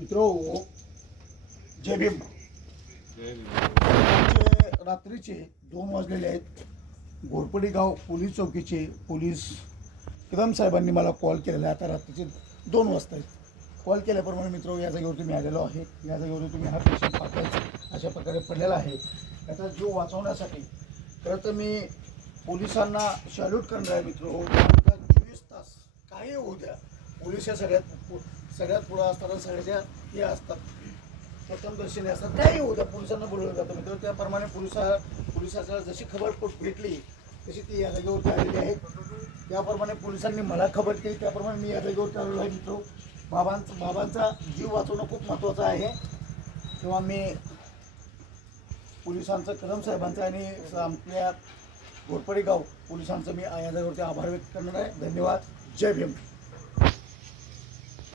मित्रो, जय भीम. रात्रीचे 2 वाजलेले आहेत. घोरपडी गाव पोलीस चौकीचे पोलीस कदम साहेबांनी मला कॉल केलेला आहे. आता रात्रीचे 2 वाजता आहेत. कॉल केल्याप्रमाणे मित्रो, या जागेवर तुम्ही आलेलो आहे. या जागेवर तुम्ही हा पेशंट पाहताच अशा प्रकारे पडलेला आहे. त्याचा जीव वाचवण्यासाठी खरं तर मी पोलिसांना सॅल्यूट करणार आहे मित्रो. 24 तास काही होऊ द्या, पोलीस या सगळ्यात पुढं असताना सगळ्याच्या हे असतात, प्रथमदर्शनी असतात. काही होऊ द्या, पोलिसांना बोलवलं जातं मित्र. त्याप्रमाणे पोलिसाला जशी खबर भेटली तशी ती या जागेवरती आलेली आहे. त्याप्रमाणे पोलिसांनी मला खबर केली, त्याप्रमाणे मी या जागेवरती आलेलो आहे मित्र. बाबांचा जीव वाचवणं खूप महत्त्वाचं आहे. तेव्हा मी पोलिसांचं, कदम साहेबांचं आणि आपल्या घोरपडी गाव पोलिसांचं मी या जागेवरती आभार व्यक्त करणार आहे. धन्यवाद. जय भीम.